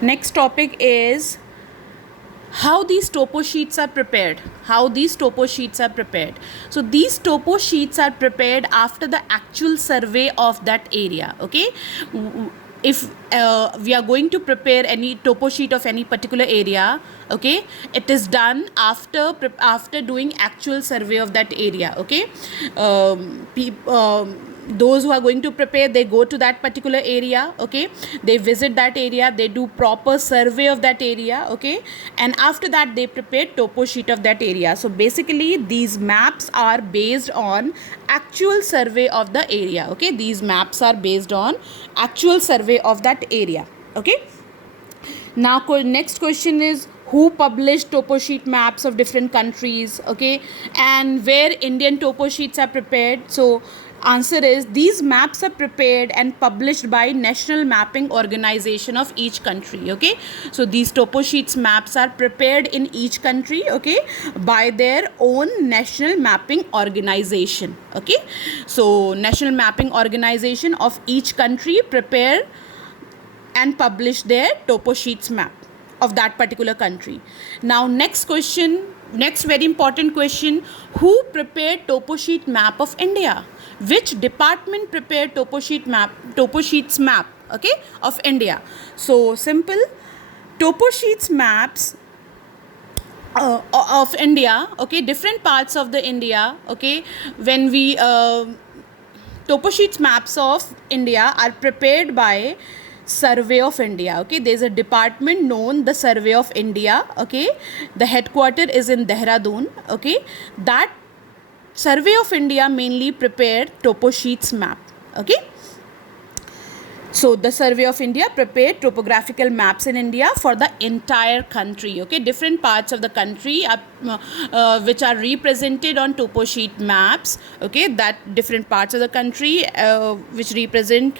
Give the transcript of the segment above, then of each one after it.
Next topic is how these topo sheets are prepared. So these topo sheets are prepared after the actual survey of that area. Okay, if we are going to prepare any topo sheet of any particular area, okay, it is done after doing actual survey of that area. Okay, those who are going to prepare, they go to that particular area. Okay, they visit that area, they do proper survey of that area. Okay, and after that they prepare topo sheet of that area. So basically these maps are based on actual survey of the area. Okay, these maps are based on actual survey of that area. Okay, now next question is who published topo sheet maps of different countries. Okay, and where Indian topo sheets are prepared. So answer is these maps are prepared and published by National Mapping Organization of each country. Okay, so these topo sheets maps are prepared in each country, okay, by their own National Mapping Organization. Okay, so National Mapping Organization of each country prepare and publish their topo sheets map of that particular country. Now next very important question, who prepared topo sheet map of India? Which department prepared topo sheets map, okay, of India? So simple, topo sheets maps of India, okay, different parts of the India. Okay, when we topo sheets maps of India are prepared by Survey of India. Okay, there's a department known the Survey of India. Okay, the headquarter is in Dehradun. Okay, that Survey of India mainly prepared topo sheets map. Okay, so the Survey of India prepared topographical maps in India for the entire country. Okay, different parts of the country are, which are represented on topo sheet maps. Okay, that different parts of the country which represent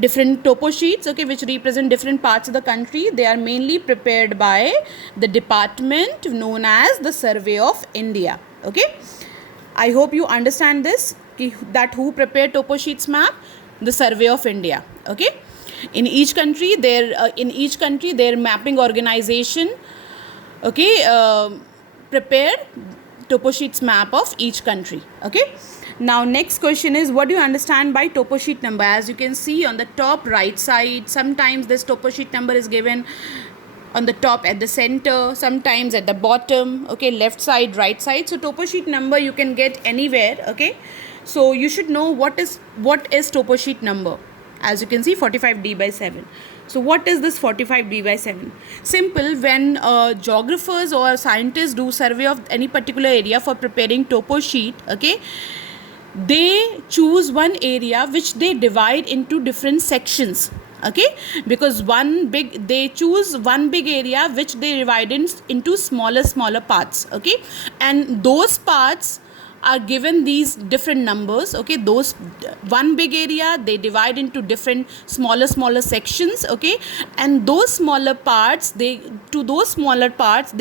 different topo sheets, okay, which represent different parts of the country, they are mainly prepared by the department known as the Survey of India. Okay, I hope you understand this, that who prepared topo sheets map? The Survey of India. Okay, in each country their mapping organization, okay, prepared topo sheets map of each country. Okay, now next question is what do you understand by topo sheet number? As you can see on the top right side, sometimes this topo sheet number is given on the top at the center, sometimes at the bottom, okay, left side, right side. So topo sheet number you can get anywhere. Okay, so you should know what is topo sheet number. As you can see, 45D by 7. So what is this 45D by 7? Simple, when geographers or scientists do survey of any particular area for preparing topo sheet, okay, they choose one area which they divide into different sections. Okay, because they choose one big area which they divide into smaller parts. Okay, and those parts are given these different numbers. Okay, those one big area they divide into different smaller sections. Okay, and those smaller parts they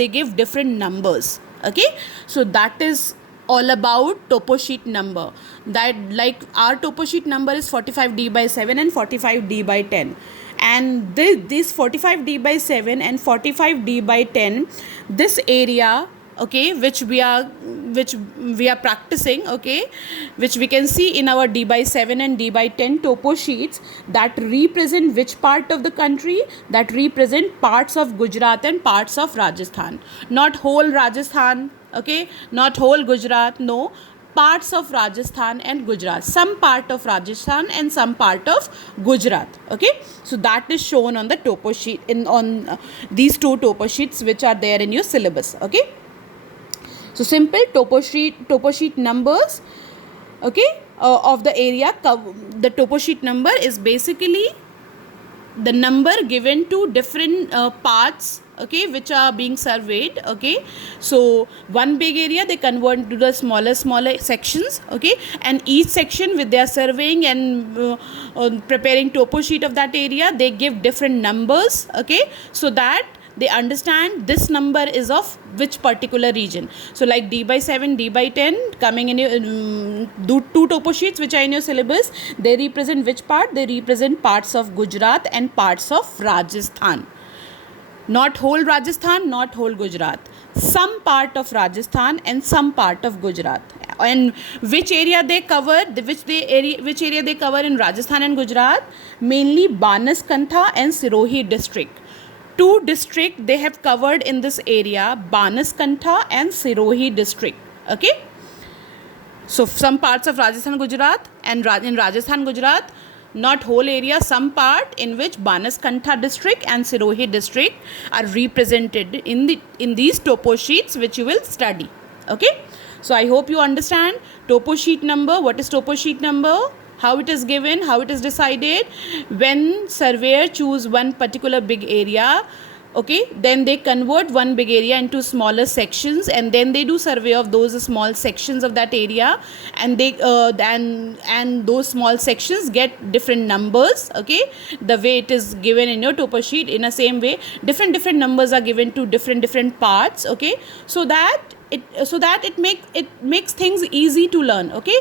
give different numbers. Okay, so that is all about topo sheet number. That, like, our topo sheet number is 45D by 7 and 45D by 10, and this 45D by 7 and 45D by 10, this area, okay, which we are practicing, okay, which we can see in our D by 7 and D by 10 topo sheets, that represent which part of the country? That represent parts of Gujarat and parts of Rajasthan. Not whole Rajasthan, okay, not whole Gujarat, no, parts of Rajasthan and Gujarat, some part of Rajasthan and some part of Gujarat. Okay, so that is shown on the topo sheet on these two topo sheets which are there in your syllabus. Okay, so simple, topo sheet numbers, okay, of the area. The topo sheet number is basically the number given to different parts, okay, which are being surveyed. Okay, so one big area they convert into the smaller sections. Okay, and each section with their surveying and preparing topo sheet of that area, they give different numbers. Okay, so that they understand this number is of which particular region. So like D by 7, D by 10 coming in your two topo sheets which are in your syllabus, they represent which part? They represent parts of Gujarat and parts of Rajasthan. Not whole Rajasthan, not whole Gujarat. Some part of Rajasthan and some part of Gujarat. And which area they cover? Which area they cover in Rajasthan and Gujarat? Mainly Banaskantha and Sirohi district. Two districts they have covered in this area, Banaskantha and Sirohi district. Okay. So some parts of Rajasthan, Gujarat, and in Rajasthan, Gujarat, not whole area, some part in which Banaskantha district and Sirohi district are represented in these topo sheets which you will study. Okay. So I hope you understand topo sheet number. What is topo sheet number? How it is given, how it is decided. When surveyor choose one particular big area, okay, then they convert one big area into smaller sections, and then they do survey of those small sections of that area, and they and those small sections get different numbers. Okay, the way it is given in your topo sheet, in the same way different numbers are given to different parts. Okay, so that it makes things easy to learn. Okay,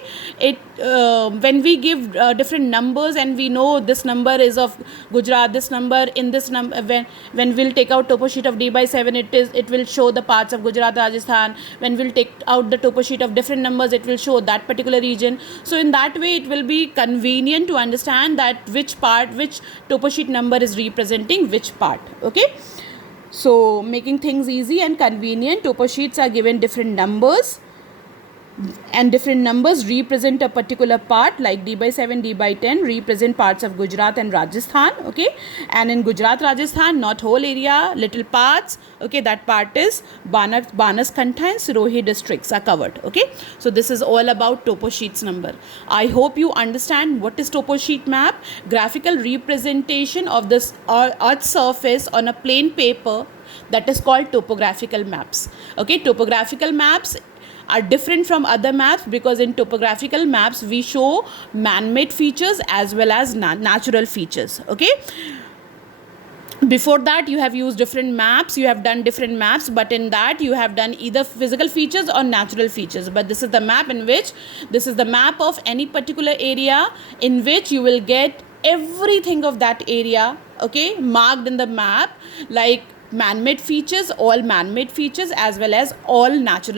when we give different numbers and we know this number is of Gujarat, this number in this number, when we'll take out topo sheet of D by 7, it will show the parts of Gujarat, Rajasthan. When we'll take out the topo sheet of different numbers, it will show that particular region. So in that way it will be convenient to understand that which topo sheet number is representing which part. Okay, so making things easy and convenient, topo sheets are given different numbers, and different numbers represent a particular part. Like D by 7, D by 10 represent parts of Gujarat and Rajasthan. Okay, and in Gujarat, Rajasthan, not whole area, little parts. Okay, that part is Banaskantha and Sirohi districts are covered. Okay, so this is all about topo sheets number. I hope you understand what is topo sheet map. Graphical representation of this earth surface on a plain paper, that is called topographical maps. Okay, topographical maps are different from other maps because in topographical maps we show man-made features as well as natural features. Okay, before that you have used different maps, you have done different maps, but in that you have done either physical features or natural features. But this is the map of any particular area in which you will get everything of that area, okay, marked in the map, like man-made features, all man-made features, as well as all natural